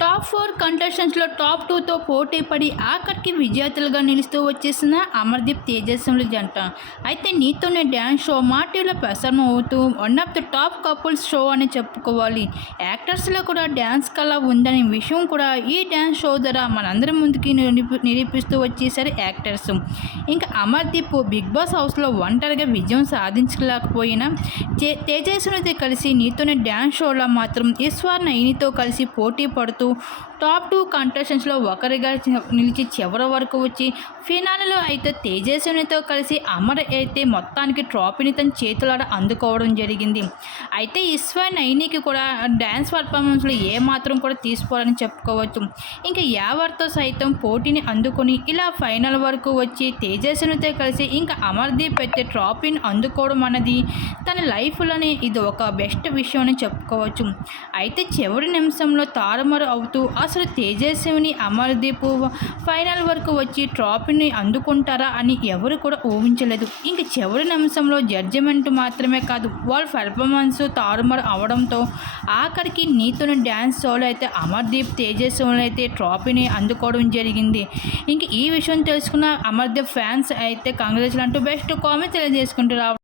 Top four కంటెస్టెంట్స్లో top టూతో పోటీ పడి ఆఖరికి విజేతలుగా నిలుస్తూ వచ్చేసిన అమర్దీప్ తేజస్వి జంట. అయితే నీతోనే డ్యాన్స్ షో మా ప్రసారం అవుతూ one of the top couples show అని చెప్పుకోవాలి. యాక్టర్స్లో కూడా డ్యాన్స్ కళ ఉందనే విషయం కూడా ఈ డ్యాన్స్ షో ద్వారా మనందరి ముందుకి నిరూపిస్తూ వచ్చేసారు యాక్టర్స్. ఇంకా అమర్దీప్ బిగ్ బాస్ హౌస్లో ఒంటరిగా విజయం సాధించలేకపోయినా తేజస్వినితో కలిసి నీతోనే డ్యాన్స్ షోలో మాత్రం ఈశ్వర్ నైనితో కలిసి పోటీ పడుతూ టాప్ టూ కంటెస్టెంట్స్లో ఒకరిగా నిలిచి చివరి వరకు వచ్చి ఫినాల్లో అయితే తేజస్వినితో కలిసి అమర్ అయితే మొత్తానికి ట్రాఫీని తన చేతులాడ అందుకోవడం జరిగింది. అయితే ఈశ్వర్ నైనికి కూడా డ్యాన్స్ పర్ఫార్మెన్స్లో ఏమాత్రం కూడా తీసుకోవాలని చెప్పుకోవచ్చు. ఇంకా యావర్తో సైతం పోటీని అందుకొని ఇలా ఫైనల్ వరకు వచ్చి తేజస్వినితో కలిసి ఇంకా అమర్దీప్ అయితే ట్రాఫీని అందుకోవడం అన్నది తన లైఫ్లోనే ఇది ఒక బెస్ట్ విషయం అని చెప్పుకోవచ్చు. అయితే చివరి నిమిషంలో తారుమారు అవుతూ అసలు తేజస్విని అమర్దీప్ ఫైనల్ వరకు వచ్చి ట్రాఫీని అందుకుంటారా అని ఎవరు కూడా ఊహించలేదు. ఇంక చివరి నిమిషంలో జడ్జిమెంట్ మాత్రమే కాదు వాళ్ళ పెర్ఫార్మెన్స్ తారుమారు అవడంతో ఆఖరికి నీతోని డ్యాన్స్ షోలో అయితే అమర్దీప్ తేజస్విని అయితే ట్రాఫీని అందుకోవడం జరిగింది. ఇంక ఈ విషయం తెలుసుకున్న అమర్దీప్ ఫ్యాన్స్ అయితే కంగ్రెస్ అంటూ బెస్ట్ కామెంట్ తెలియజేసుకుంటూ రావడం